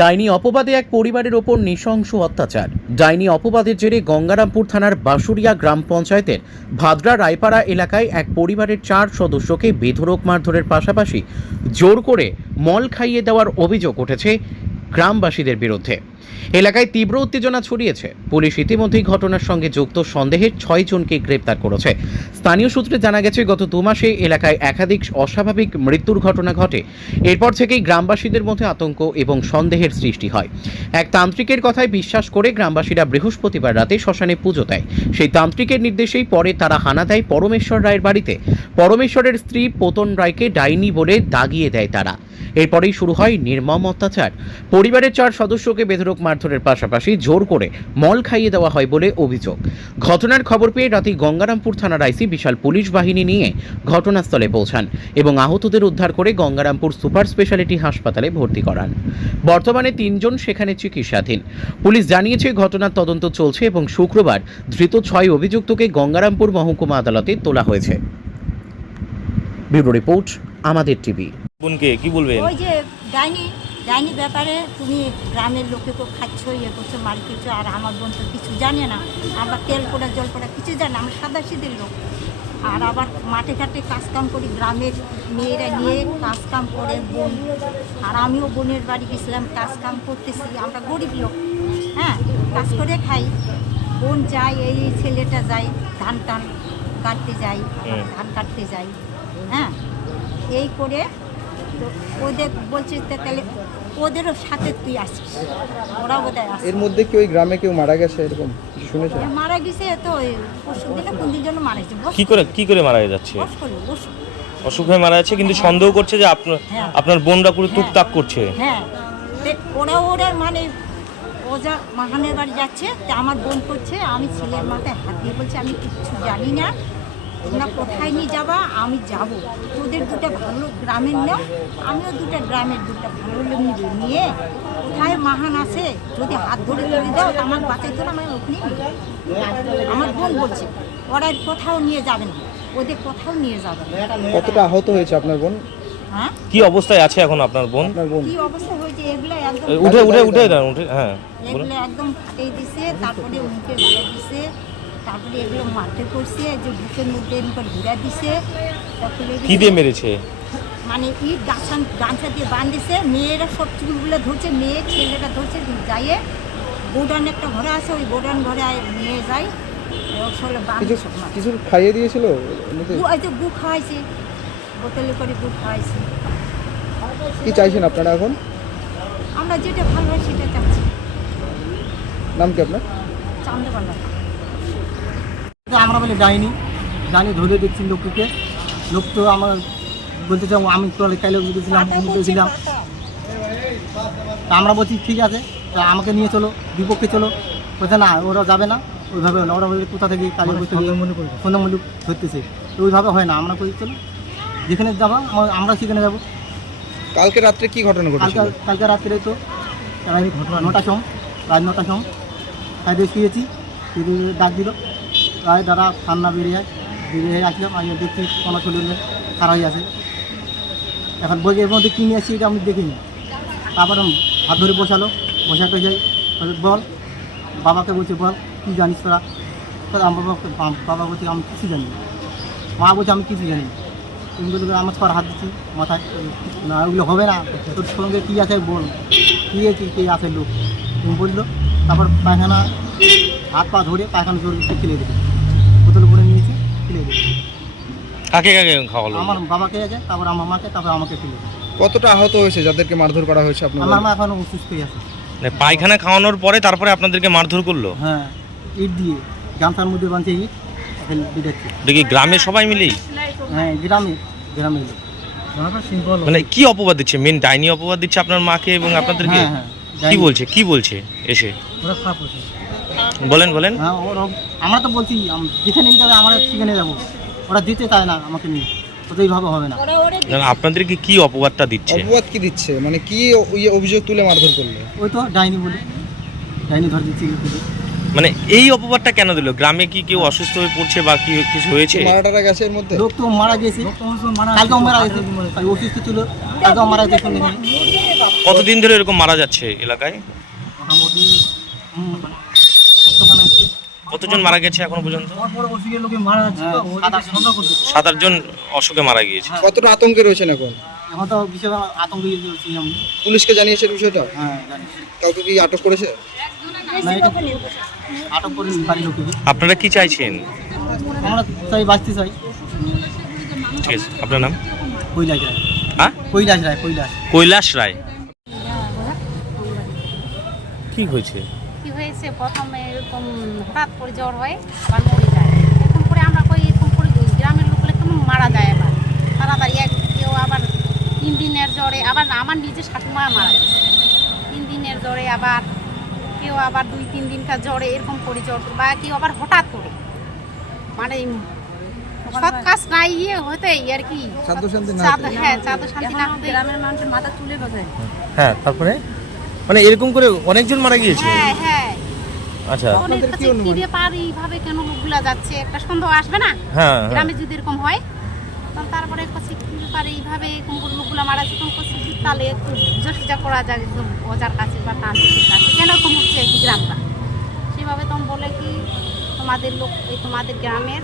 ডাইনি অপবাদে এক পরিবারের ওপর নৃশংস অত্যাচার। ডাইনি অপবাদের জেরে গঙ্গারামপুর থানার বাঁশুড়িয়া গ্রাম পঞ্চায়েতের ভাদ্রা রায়পাড়া এলাকায় এক পরিবারের 4 সদস্যকে বেধড়ক মারধরের পাশাপাশি জোর করে মল খাইয়ে দেওয়ার অভিযোগ উঠেছে গ্রামবাসীদের বিরুদ্ধে। এলাকায় তীব্র উত্তেজনা ছড়িয়েছে। পুলিশ ইতিমধ্যেই ঘটনার সঙ্গে যুক্ত সন্দেহের 6 জনকে গ্রেপ্তার করেছে। স্থানীয় সূত্রে জানা গেছে, গত 2 মাসে এলাকায় একাধিক অস্বাভাবিক মৃত্যুর ঘটনা ঘটে। এরপর থেকেই গ্রামবাসীদের মধ্যে আতঙ্ক এবং সন্দেহের সৃষ্টি হয়। এক তান্ত্রিকের কথায় বিশ্বাস করে গ্রামবাসীরা বৃহস্পতিবার রাতে শ্মশানে পুজো দেয়। সেই তান্ত্রিকের নির্দেশেই পরে তারা হানা দেয় পরমেশ্বর রায়ের বাড়িতে। পরমেশ্বরের স্ত্রী পোতন রায়কে ডাইনি বলে দাগিয়ে দেয় তারা। এরপরেই শুরু হয় নির্মম অত্যাচার। পরিবারের 4 সদস্যকে বেধড়ক মারধরের পাশাপাশি জোর করে মল খাইয়ে দেওয়া হয় বলে অভিযোগ। ঘটনার খবর পেয়ে রাতে গঙ্গারামপুর থানার আইসি বিশাল পুলিশ বাহিনী নিয়ে ঘটনাস্থলে পৌঁছান এবং আহতদের উদ্ধার করে গঙ্গারামপুর সুপার স্পেশালিটি হাসপাতালে ভর্তি করান। বর্তমানে 3 জন সেখানে চিকিৎসাধীন। পুলিশ জানিয়েছে, ঘটনার তদন্ত চলছে এবং শুক্রবার ধৃত 6 অভিযুক্তকে গঙ্গারামপুর মহকুমা আদালতে তোলা হয়েছে। ব্যুরো রিপোর্ট, আমাদের টিভি। বোনকে কি বলবেন? ওই যে ডাইনি ব্যাপারে তুমি গ্রামের লোকে তো খাচ্ছ, ইয়ে করছো, মারি করছো, আর আমার বোন তো কিছু জানে না। আমরা তেল পোড়া জল পোড়া কিছু জানি না, আমরা সাদাসিদের লোক। আর আবার মাঠে ঘাটে কাজকাম করি, গ্রামের মেয়েরা নিয়ে কাজকাম করে বোন। আর আমিও বোনের বাড়ি গেছিলাম, কাজকাম করতেছি। আমরা গরিব লোক, হ্যাঁ, কাজ করে খাই। বোন যায়, এই ছেলেটা যায় ধান টান কাটতে যাই, ধান কাটতে যাই, হ্যাঁ, এই করে তো ওদের বলছে তাহলে ওদেরও সাথে তুই আসিস, ওরা বোধহয় আসে। এর মধ্যে কি ওই গ্রামে কেউ মারা গেছে এরকম কিছু শুনেছেন? মারা গেছে তো পরশু দিনে, কোন দিন জন্য মারা গেছে, কি করে মারা যাচ্ছে? অসুখ হয়ে মারা যাচ্ছে, কিন্তু সন্দেহ করছে যে আপনার বোনরা পুরো টুকটাক করছে। হ্যাঁ, ওরা মানে ওজা মাহানের বাড়ি যাচ্ছে, তা আমার বোন করছে, আমি ছেলের মাথায় হাত দিয়ে বলছে আমি কিচ্ছু জানি না, তোমরা কোথায় নিয়ে যাবা, আমি যাব। তোদের 2টা ভালো গ্রামের নাও, আমিও 2টা গ্রামের 2টা ভালো লোক নিয়ে কোথায় মাহান আছে, যদি হাত ধরে তুলে দাও তো আমার বাঁচাই তোলা, আমার ওখানেই নিয়ে। আমার বোন বলছে ওরা কোথাও নিয়ে যাবে না, ওদের কোথাও নিয়ে যাবে না। কতটা আহত হয়েছে আপনার বোন? হ্যাঁ, কি অবস্থায় আছে এখন আপনার বোন? কি অবস্থা হয়েছে এগুলো একদম উঠে দাঁড়ান, উঠে, হ্যাঁ, এগুলো একদম ফাটিয়ে দিছে, তারপরে মুখে ঘুরে দিছে, তারপরে এগুলো মারতে করছে, যে বুকের মধ্যে এরকম ঘুরে দিছে। কি দিয়ে মেরেছে? মানে ইট গাঁছা দিয়ে বাঁধিছে। মেয়েরা সব চুলগুলো ধরছে, মেয়ে ছেলেরা ধরছে, যাইয়ে গোডাউন একটা ঘরে আছে, ওই গোডাউন ঘরে নিয়ে যায়। কিছু খাইয়ে দিয়েছিল? ওই যে গু খাওয়াইছে, বোতলে করে গু খাওয়াইছে। কি চাইছেন আপনারা এখন? আমরা যেটা ভালো হয় সেটা চাচ্ছি। নাম কি আপনার? চান্দবালা। আমরা বলি ডাইনি ধরে দেখছি লোককে। লোক তো আমার বলতে চাও, আমি তো কাইলে গেছিলাম, গেছিলাম। তা আমরা বলছি ঠিক আছে, তা আমাকে নিয়ে চলো, বিপক্ষে চলো। বলছে না, ওরা যাবে না, ওইভাবে না। ওরা বলে কোথা থেকে কালী সন্ধ্যামূলক ধরতেছে, তো ওইভাবে হয় না। আমরা করি চলো, যেখানে যাবো আমরা সেখানে যাবো। কালকে রাত্রে কি ঘটনা ঘটেছে? কালকে রাত্রে তো রাত 9টার সময় তাই শুয়েছি, ডাক দিল, রায় দাদা ঠান্ডা বেরিয়ে আসলাম। আমি দেখছি কোনো শরীর খারাপ হয়ে আছে। এখন বই এর মধ্যে কী নিয়ে আসছি এটা আমি দেখিনি। তারপরে হাত ধরে বসাতে যাই, বল বাবাকে বলছে, বল কী জানিস তোরা? বাবা বলছে আমি কিছু জানি না। মা বলছে আমি কিছু জানি না। তুমি বলতে আমার ছড় হাত দিচ্ছি মাথায়, না ওগুলো হবে না, তোর সঙ্গে কী আছে বল, কী আছে লোক। তুমি বললো, তারপর পায়খানা হাত পা ধরে পায়খানা জোর খেলে দেবে, বোতল করে নিয়েছি, খেলে দেবে। কাকে খাওয়ালো? আমার বাবাকে আছে, তারপর আমার মাকে, তারপর আমাকে খেলে দেবে। কতটা আহত হয়েছে যাদেরকে মারধর করা হয়েছে আপনার? আমার মা এখন অসুস্থ হয়ে আছে। পায়খানা খাওয়ানোর পরে তারপরে আপনাদেরকে মারধর করলো? হ্যাঁ, ইট দিয়ে গামছার মধ্যে বাঁধছে, ইট দিচ্ছে। দেখি গ্রামের সবাই মিলেই? হ্যাঁ, গ্রামে মানে কি অপবাদ দিচ্ছে? মেন ডাইনি অপবাদ দিচ্ছে আপনার মাকে এবং আপনাদেরকে? হ্যাঁ, কি বলছে এসে? ওরা খারাপ হয়েছে। বলেন। হ্যাঁ, আমরা তো বলছি যেখানে নিয়ে যাবে আমরা সেখানে যাবো। ওরা দিতে চায় না আমাকে নিয়ে, তো এইভাবে হবে না। আপনাদেরকে কি অপবাদটা দিচ্ছে? অপবাদ কি দিচ্ছে মানে কি অভিযোগ তুলে মারধর করলো? ওই তো ডাইনি বলে, ডাইনি ধরে দিচ্ছি। মানে এই অপবাদটা কেন দিল? গ্রামে কি কেউ অসুস্থ হয়ে পড়ছে বা কি কিছু হয়েছে? মারাটারা গেছে এর মধ্যে? লোক তো মারা গেছে, কালকেও মারা গেছে, অসুস্থ ছিল, কালকেও মারা গেছে। কতদিন ধরে এরকম মারা যাচ্ছে এলাকায়? মোটামুটি সপ্তাহখানে হচ্ছে। কতজন মারা গেছে এখনো পর্যন্ত? হ্যাঁ, 7-8 জন অসুখে মারা গিয়েছে। কতটা আতঙ্কে রয়েছেন এখন? এখন তো বিশাল আতঙ্কে রয়েছি আমি। পুলিশকে জানিয়েছেন বিষয়টা? হ্যাঁ জানি। কাউকে কি আটক করেছে? না, এটা আটক করে বাড়ির লোককে। আপনারা কি চাইছেন? আমরা চাই বাঁচতে চাই। ঠিক আছে, আপনার নাম? কৈলাস রায়। হ্যাঁ, কৈলাস রায়, কৈলাস। কৈলাস রায়। কি হয়েছে? কি হয়েছে, প্রথমে এরকম হঠাৎ করে জ্বর হয়, আবার মরে যায়। এরকম করে আমরা কই এরকম করে গ্রামের লোকগুলো কেমন মারা যায় আবার তাড়াতাড়ি। কেউ আবার 3 দিনের জ্বরে, আবার আমার নিজে শাশুমা মারা গেছে 3 দিনের জ্বরে, আবার কেউ আবার 2-3 দিনকার জ্বরে এরকম করে জ্বর, বা কেউ আবার হঠাৎ করে মানে সৎ কাজ নাই ইয়ে হতে আর কি শান্ত শান্তি না হ্যাঁ চাঁদ শান্তি না হতে গ্রামের মানুষের মাথা তুলে বাজায়। হ্যাঁ, তারপরে মানে এরকম করে অনেকজন মারা গিয়েছে। হ্যাঁ হ্যাঁ আচ্ছা, অনেক কাছে কি ব্যাপার এইভাবে কেন লোকগুলা যাচ্ছে, একটা সন্দেহ আসবে না হ্যাঁ হ্যাঁ। গ্রামে যদি এরকম হয়। তখন তারপরে কাছে কি ব্যাপার এইভাবে এরকম করে লোকগুলা মারা যাচ্ছে, তখন কাছে তাহলে একটু জোসজা করা যায় একদম ওজার কাছে বা তান্ত্রিকের কাছে, কেন এরকম হচ্ছে এই গ্রামটা। সেভাবে তখন বলে কি তোমাদের লোক, এই তোমাদের গ্রামের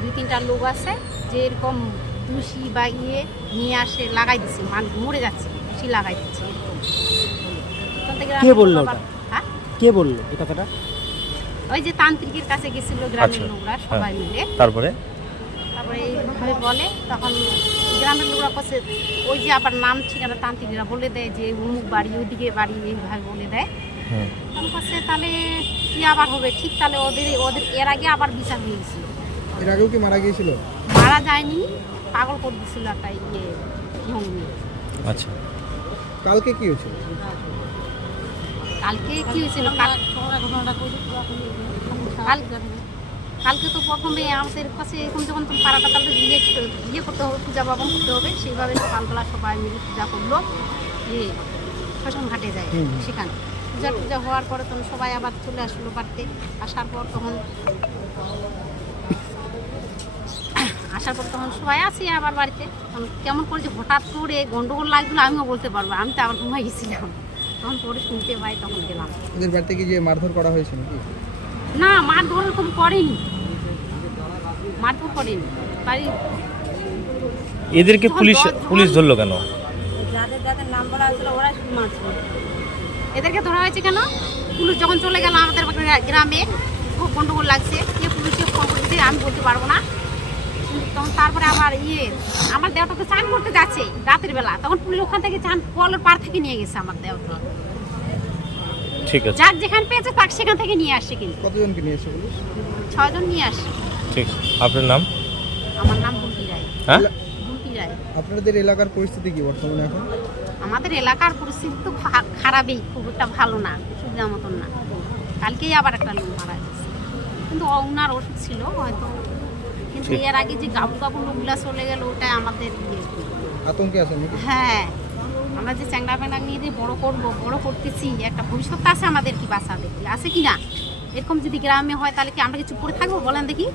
2-3টা লোক আছে যে এরকম তুলসী বা ইয়ে নিয়ে আসে লাগাই দিচ্ছে, মরে যাচ্ছে, তুলসী লাগাই দিচ্ছে এরকম। তখন থেকে কে বললো আবার- ওটা? হ্যাঁ, কে বললো এই কথাটা? ওই যে তান্ত্রিকের কাছে গেছিল গ্রামের আচ্ছা, লোকরা সবাই মিলে। তারপরে তারপরে এইভাবে বলে, তখন গ্রামের লোকরা কাছে ওই যে আবার নাম ঠিকানা তান্ত্রিকরা বলে দেয় যে অমুক বাড়ি, ওইদিকে বাড়ি, এইভাবে বলে দেয়। হুম। তখন কাছে তাহলে কি আবার হবে, ঠিক তাহলে ওদের এর আগে আবার বিচার হয়ে গেছিল। এর আগেও কি মারা গিয়েছিল? মারা যায়নি, পাগল করে দিছিল একটা ইয়ে ইয়ং মেয়ে। আচ্ছা, কালকে কি হয়েছিল? কালকে কি হয়েছিল, কালকে তো প্রথমে আমাদের কাছে এরকম যখন পাড়াটা তাহলে ইয়ে করতে হবে, পূজা পার্বণ করতে হবে, সেইভাবে সকালবেলা সবাই মিলে পূজা করলো, যে শ্মশান ঘাটে যায় সেখানে পূজা হওয়ার পরে তখন সবাই আবার চলে আসলো বাড়িতে। আসার পর তখন সবাই আসি আবার বাড়িতে। তখন কেমন করে যে হঠাৎ করে গন্ডগোল লাগছিলো আমিও বলতে পারবো, আমি তো আবার ঘুমাই গেছিলাম। তখন পরে শুনতে পাই, তখন গেলাম। ওদের বাড়িতে কি যে মারধর করা হয়েছে নাকি? না, মারধর এরকম করেনি, মারধর করেনি বাড়ি। এদেরকে পুলিশ ধরলো কেন? যাদের যাদের নাম বলা হয়েছিল ওরাই শুধু মারছিল। এদেরকে ধরা হয়েছে কেন, পুলিশ যখন চলে গেল আমাদের গ্রামে, খুব গন্ডগোল লাগছে, কে পুলিশকে ফোন করেছে আমি বলতে পারবো না। তখন তারপরে আবার আমার দেওয়াটা তো চান করতে যাচ্ছে রাতের বেলা, তখন পুলিশ ওখান থেকে চান কলের পার থেকে নিয়ে গেছে আমার দেওয়াকে। ঠিক আছে, যাক যেখানে পেয়েছে তাকে সেখান থেকে নিয়ে আসছে, কিন্তু কতজনকে নিয়েছে পুলিশ? 6 জন নিয়ে আসছে। ঠিক। আপনার নাম? আমার নাম বুলটি রায়। হ্যাঁ, বুলটি রায়। আপনাদের এলাকার পরিস্থিতি কি বর্তমানে এখন? আমাদের এলাকার পরিস্থিতি তো খারাপই, খুব একটা ভালো না, সুবিধার মতন না। কালকেই আবার একটা লোক মারা গেছে, কিন্তু ওনার ওষুধ ছিল হয়তো, কিন্তু এর আগে যে গাবু লোকগুলা চলে গেল ওটাই আমাদের আতঙ্কে আছেন নাকি? হ্যাঁ, আমরা যে চ্যাংড়া প্যাংড়া নিয়ে যে বড় করতেছি, একটা ভবিষ্যৎ আছে আমাদের, কি বাচ্চাদের কি আছে কি না। এরকম যদি গ্রামে হয় তাহলে কি আমরা কি চুপ করে থাকবো বলেন দেখি?